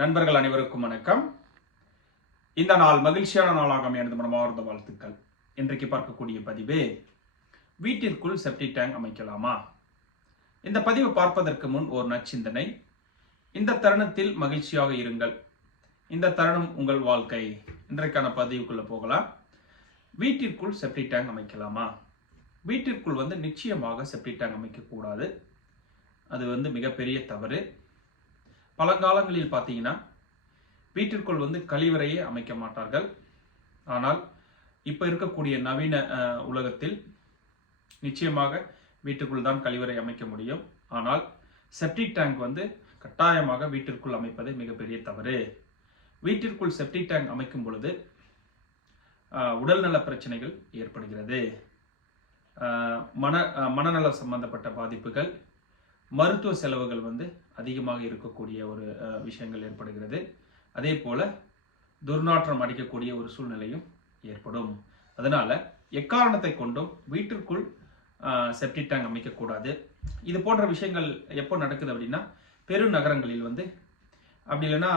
நண்பர்கள் அனைவருக்கும் வணக்கம். இந்த நாள் மகிழ்ச்சியான நாளாக எனது மனமார்ந்த வாழ்த்துக்கள். இன்றைக்கு பார்க்கக்கூடிய பதிவு, வீட்டிற்குள் செப்டிக் டேங்க் அமைக்கலாமா? இந்த பதிவு பார்ப்பதற்கு முன் ஒரு நற்சிந்தனை. இந்த தருணத்தில் மகிழ்ச்சியாக இருங்கள். இந்த தருணம் உங்கள் வாழ்க்கை. இன்றைக்கான பதிவுக்குள்ள போகலாம். வீட்டிற்குள் செப்டிக் டேங்க் அமைக்கலாமா? வீட்டிற்குள் நிச்சயமாக செப்டிக் டேங்க் அமைக்கக்கூடாது. அது மிகப்பெரிய தவறு. பழங்காலங்களில் பார்த்தீங்கன்னா வீட்டிற்குள் கழிவறையே அமைக்க மாட்டார்கள். ஆனால் இப்போ இருக்கக்கூடிய நவீன உலகத்தில் நிச்சயமாக வீட்டுக்குள் தான் கழிவறை அமைக்க முடியும். ஆனால் செப்டிக் டேங்க் கட்டாயமாக வீட்டிற்குள் அமைப்பது மிகப்பெரிய தவறு. வீட்டிற்குள் செப்டிக் டேங்க் அமைக்கும் பொழுது உடல்நல பிரச்சனைகள் ஏற்படுகிறது. மனநல சம்பந்தப்பட்ட பாதிப்புகள், மருத்துவ செலவுகள் அதிகமாக இருக்கக்கூடிய ஒரு விஷயங்கள் ஏற்படுகிறது. அதே போல துர்நாற்றம் அடிக்கக்கூடிய ஒரு சூழ்நிலையும் ஏற்படும். அதனால எக்காரணத்தை கொண்டும் வீட்டிற்குள் செப்டிக் டேங்க் அமைக்கக்கூடாது. இது போன்ற விஷயங்கள் எப்போ நடக்குது அப்படின்னா, பெருநகரங்களில் அப்படி இல்லைன்னா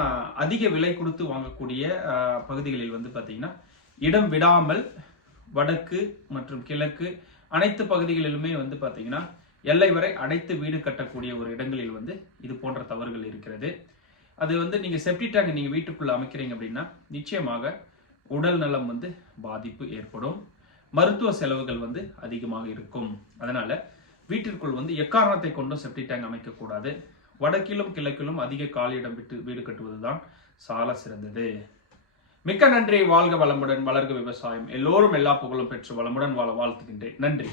அதிக விலை கொடுத்து வாங்கக்கூடிய பகுதிகளில் பார்த்தீங்கன்னா, இடம் விடாமல் வடக்கு மற்றும் கிழக்கு அனைத்து பகுதிகளிலுமே பார்த்தீங்கன்னா எல்லை வரை அடைத்து வீடு கட்டக்கூடிய ஒரு இடங்களில் இது போன்ற தவறுகள் இருக்கிறது. அது நீங்க செப்டிக் டேங்க் நீங்க வீட்டுக்குள்ள அமைக்கிறீங்க அப்படின்னா நிச்சயமாக உடல் நலம் பாதிப்பு ஏற்படும். மருத்துவ செலவுகள் அதிகமாக இருக்கும். அதனால வீட்டிற்குள் எக்காரணத்தை கொண்டும் செப்டிக் டேங்க் அமைக்கக்கூடாது. வடக்கிலும் கிழக்கிலும் அதிக காலியிடம் விட்டு வீடு கட்டுவதுதான் சால சிறந்தது. மிக்க நன்றி. வாழ்க வளமுடன், வளர்க விவசாயம். எல்லோரும் எல்லா புகழும் பெற்று வளமுடன் வாழ வாழ்த்துகின்றேன். நன்றி.